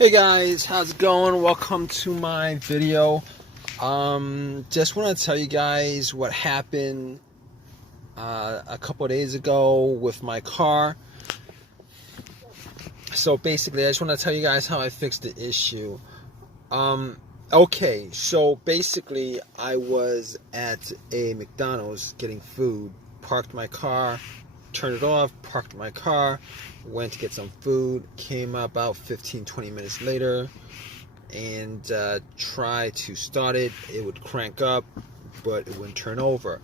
Hey guys, how's it going? Welcome to my video. Just want to tell you guys what happened a couple of days ago with my car. So basically, I just want to tell you guys how I fixed the issue. Okay, so basically, I was at a McDonald's getting food, parked my car, turned it off, parked my car, went to get some food, came about 15-20 minutes later, and tried to start it. It would crank up, but it wouldn't turn over.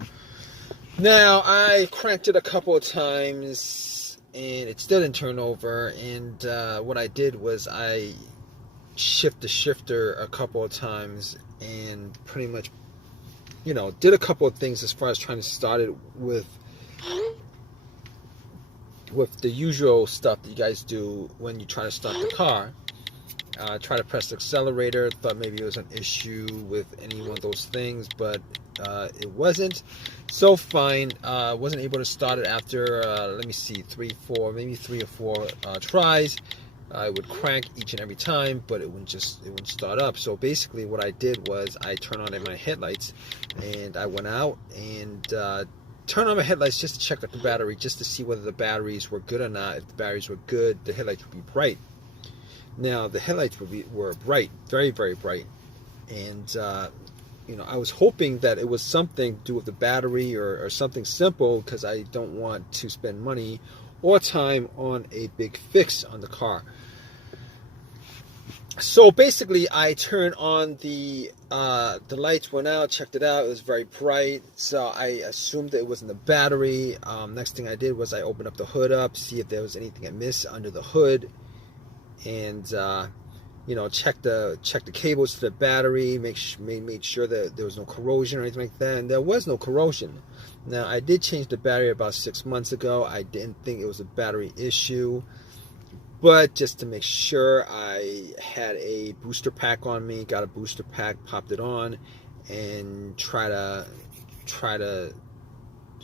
Now, I cranked it a couple of times, and it still didn't turn over, and what I did was I shifted the shifter a couple of times, and pretty much, did a couple of things as far as trying to start it with the usual stuff that you guys do when you try to start the car. Try to press the accelerator, thought maybe it was an issue with any one of those things, but it wasn't. So fine, wasn't able to start it after, let me see, three or four tries. I would crank each and every time, but it wouldn't start up. So basically what I did was I turned on my headlights, and I went out and turn on my headlights just to check out the battery, just to see whether the batteries were good or not. If the batteries were good, the headlights would be bright. Now, the headlights were bright, very, very bright. And, I was hoping that it was something to do with the battery or something simple, because I don't want to spend money or time on a big fix on the car. So basically, I turned on the lights, went out, checked it out. It was very bright, so I assumed that it wasn't the battery. Next thing I did was I opened up the hood see if there was anything amiss under the hood, and check the cables to the battery, made sure that there was no corrosion or anything like that, and there was no corrosion. Now, I did change the battery about 6 months ago. I didn't think it was a battery issue, but just to make sure, I had a booster pack on me, got a booster pack, popped it on, and try to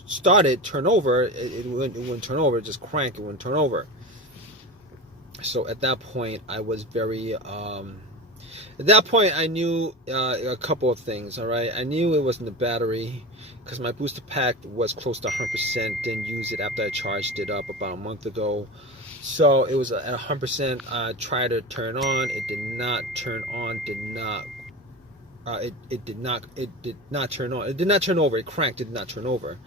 start it, turn over. It wouldn't turn over, just crank, it wouldn't turn over. So at that point, I was very, at that point, I knew a couple of things, all right? I knew it wasn't the battery, because my booster pack was close to 100%, didn't use it after I charged it up about a month ago. So it was at 100%. I tried to turn on, it did not turn on, it did not turn on. It did not turn over, it cranked, it did not turn over.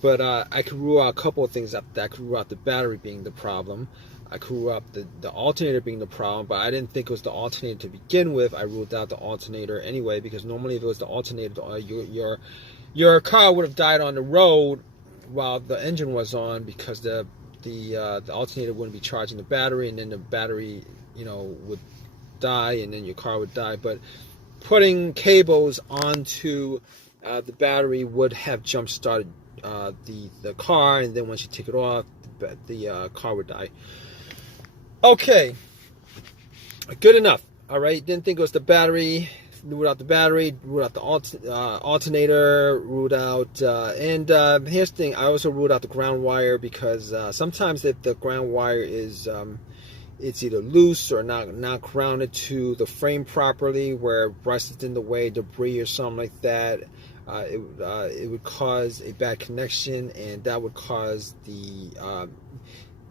But I could rule out a couple of things after that. I could rule out the battery being the problem. I could rule out the alternator being the problem, but I didn't think it was the alternator to begin with. I ruled out the alternator anyway, because normally if it was the alternator, your car would have died on the road while the engine was on, because the alternator wouldn't be charging the battery, and then the battery, would die, and then your car would die. But putting cables onto the battery would have jump started the car, and then once you take it off, the car would die. Okay, good enough. All right, didn't think it was the battery. Ruled out the battery, ruled out the alternator, ruled out, and here's the thing, I also ruled out the ground wire, because sometimes if the ground wire is, it's either loose or not grounded to the frame properly, where rust is in the way, debris or something like that, it would cause a bad connection, and that would cause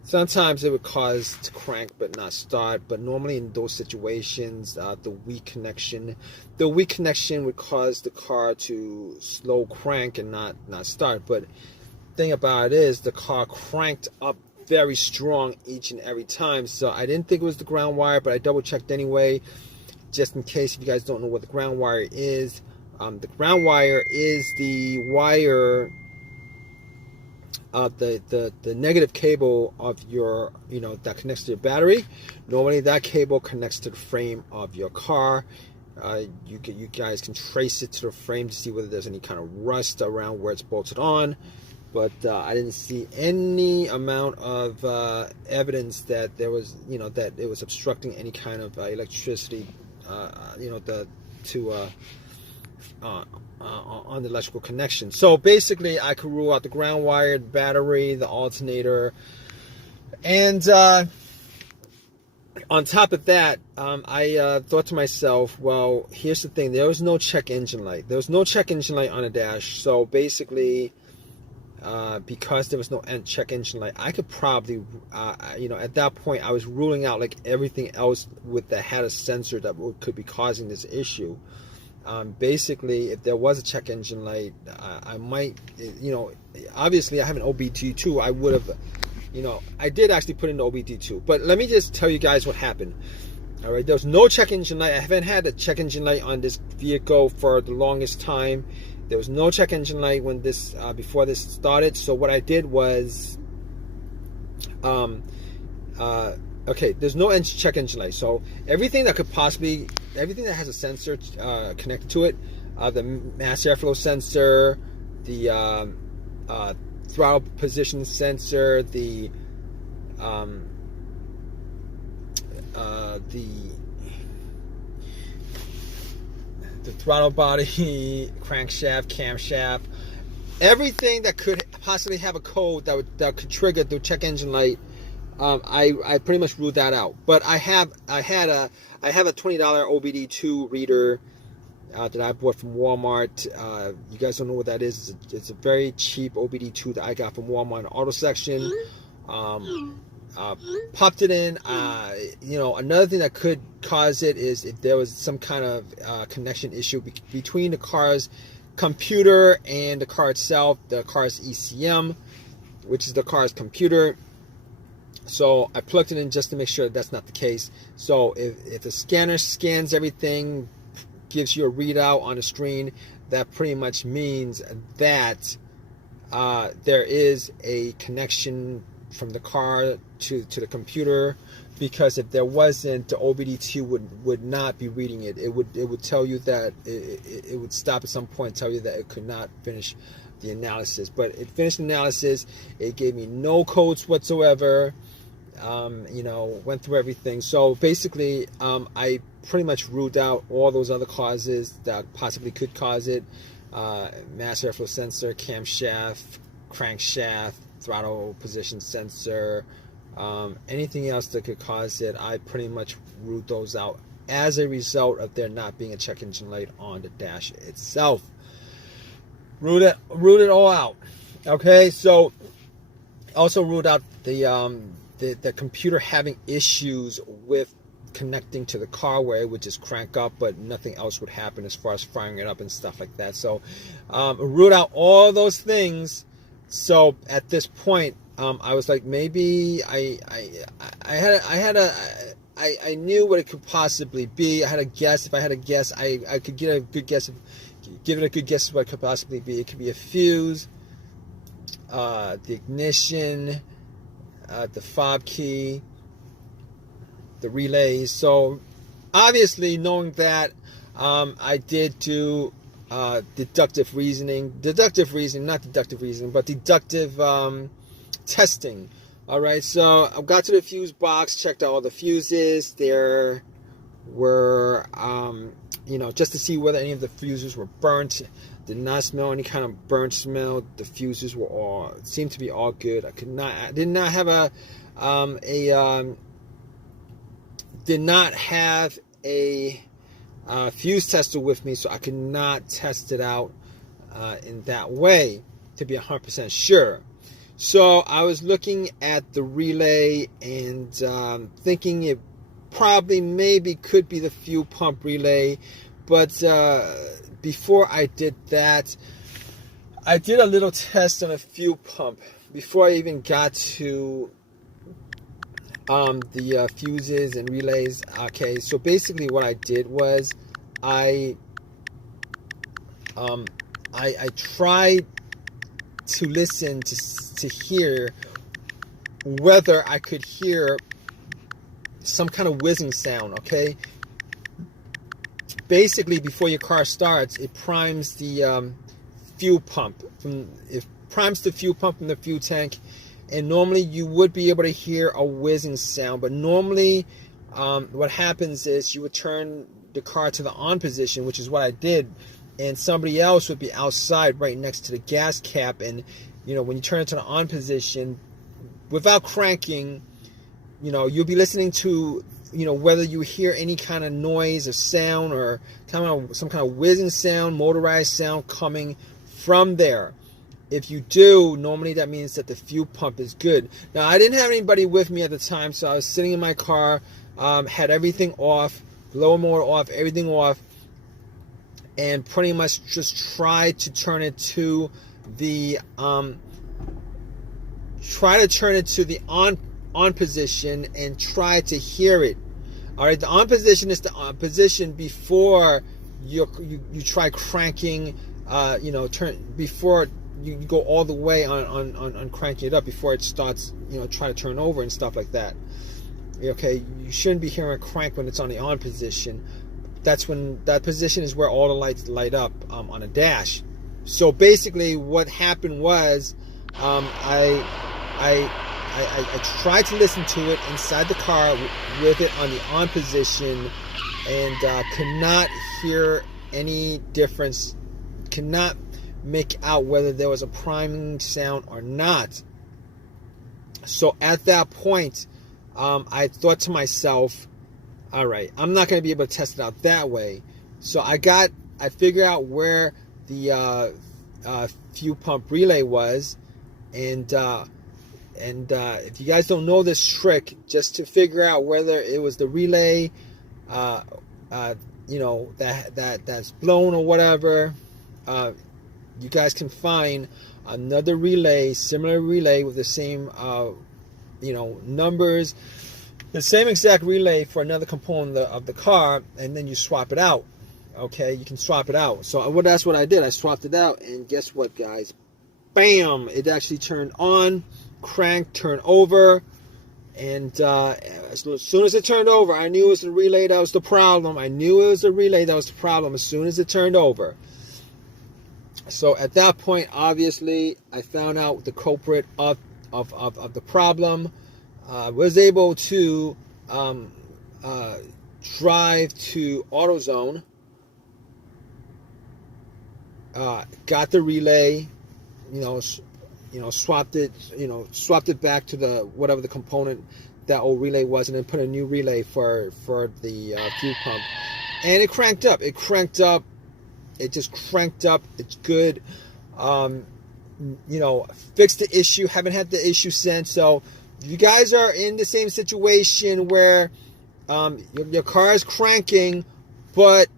sometimes it would cause to crank but not start. But normally in those situations, the weak connection would cause the car to slow crank and not start. But the thing about it is, the car cranked up very strong each and every time. So I didn't think it was the ground wire, but I double checked anyway, just in case if you guys don't know what the ground wire is. The ground wire is the wire, the negative cable of your, that connects to your battery. Normally that cable connects to the frame of your car. You guys can trace it to the frame to see whether there's any kind of rust around where it's bolted on. But I didn't see any amount of evidence that there was, that it was obstructing any kind of electricity, on the electrical connection. So basically, I could rule out the ground wire, the battery, the alternator, and On top of that, I thought to myself, well, here's the thing. There was no check engine light. There was no check engine light on the dash. So basically, because there was no check engine light, I could probably, at that point, I was ruling out like everything else that had a sensor that could be causing this issue. Basically, if there was a check engine light, I might, obviously I have an OBD2. I would have, I did actually put in the OBD2. But let me just tell you guys what happened. All right, there was no check engine light. I haven't had a check engine light on this vehicle for the longest time. There was no check engine light when this before this started. So what I did was, okay, there's no check engine light. So everything that has a sensor connected to it, the mass airflow sensor, the throttle position sensor, the throttle body, crankshaft, camshaft, everything that could possibly have a code that could trigger the check engine light, I pretty much ruled that out. But I have a $20 OBD2 reader that I bought from Walmart. You guys don't know what that is. It's a very cheap OBD2 that I got from Walmart in the auto section. Popped it in. Another thing that could cause it is if there was some kind of connection issue between the car's computer and the car itself, the car's ECM, which is the car's computer. So I plugged it in just to make sure that's not the case. So if the scanner scans everything, gives you a readout on the screen, that pretty much means that there is a connection from the car to the computer, because if there wasn't, the OBD2 would not be reading it. It would tell you that it would stop at some point and tell you that it could not finish the analysis. But it finished the analysis. It gave me no codes whatsoever. Went through everything. So basically, I pretty much ruled out all those other causes that possibly could cause it. Mass airflow sensor, camshaft, crankshaft, throttle position sensor, anything else that could cause it, I pretty much ruled those out as a result of there not being a check engine light on the dash itself. Ruled it all out. Okay, so also ruled out the computer having issues with connecting to the car, where it would just crank up but nothing else would happen as far as firing it up and stuff like that. So ruled out all those things. So at this point, I was like, maybe I knew what it could possibly be. I had a guess. If I had a guess, I could get a good guess. Give it a good guess of what it could possibly be. It could be a fuse, the ignition, the fob key, the relays. So obviously, knowing that, I did do deductive testing. All right, so I got to the fuse box, checked out all the fuses. There were, just to see whether any of the fuses were burnt. Did not smell any kind of burnt smell. The fuses seemed to be all good. I did not have a fuse tester with me, so I could not test it out in that way to be 100% sure. So I was looking at the relay and thinking it maybe could be the fuel pump relay. But before I did that, I did a little test on a fuel pump before I even got to the fuses and relays. Okay, so basically what I did was I tried to listen to hear whether I could hear some kind of whizzing sound. Okay, basically before your car starts, it primes the fuel pump from the fuel tank, and normally you would be able to hear a whizzing sound. But normally what happens is you would turn the car to the on position, which is what I did, and somebody else would be outside right next to the gas cap, and when you turn it to the on position without cranking, you'll be listening to, whether you hear any kind of noise or sound or some kind of whizzing sound, motorized sound coming from there. If you do, normally that means that the fuel pump is good. Now, I didn't have anybody with me at the time, so I was sitting in my car, had everything off, blower motor off, everything off, and pretty much just tried to turn it to the on position and try to hear it. All right, the on position is the on position before you try cranking. Before you go all the way on cranking it up, before it starts try to turn over and stuff like that. Okay, you shouldn't be hearing a crank when it's on the on position. That's when that position is where all the lights light up on a dash. So basically, what happened was I tried to listen to it inside the car with it on the on position, and could not hear any difference. Cannot make out whether there was a priming sound or not. So at that point, I thought to myself, all right, I'm not going to be able to test it out that way. So I figured out where the fuel pump relay was, and if you guys don't know this trick, just to figure out whether it was the relay, that's blown or whatever, you guys can find another relay, similar relay with the same, numbers, the same exact relay for another component of the car, and then you swap it out. Okay, you can swap it out. So that's what I did. I swapped it out, and guess what, guys? Bam! It actually turned on, cranked, turned over, and as soon as it turned over, I knew it was the relay that was the problem. As soon as it turned over. So at that point, obviously, I found out the culprit of the problem. Was able to drive to AutoZone. Got the relay, swapped it back to the whatever the component that old relay was, and then put a new relay for the fuel pump, and it cranked up. It just cranked up. It's good. Fixed the issue. Haven't had the issue since. So if you guys are in the same situation where your car is cranking, but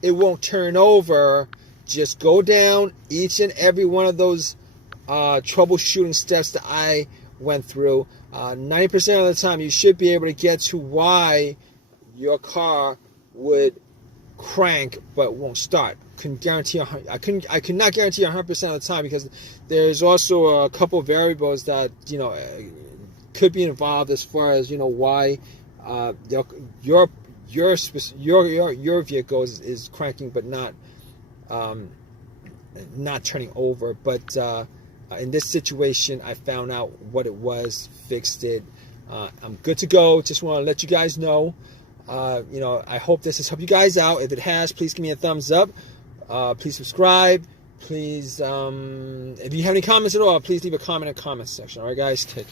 it won't turn over, just go down each and every one of those troubleshooting steps that I went through. 90% of the time, you should be able to get to why your car would crank but won't start. I cannot guarantee 100% of the time, because there's also a couple of variables that could be involved as far as why your vehicle is cranking but not turning over. But in this situation, I found out what it was, fixed it. I'm good to go. Just want to let you guys know. I hope this has helped you guys out. If it has, please give me a thumbs up. Please subscribe. Please, if you have any comments at all, please leave a comment in the comment section. All right, guys, take care.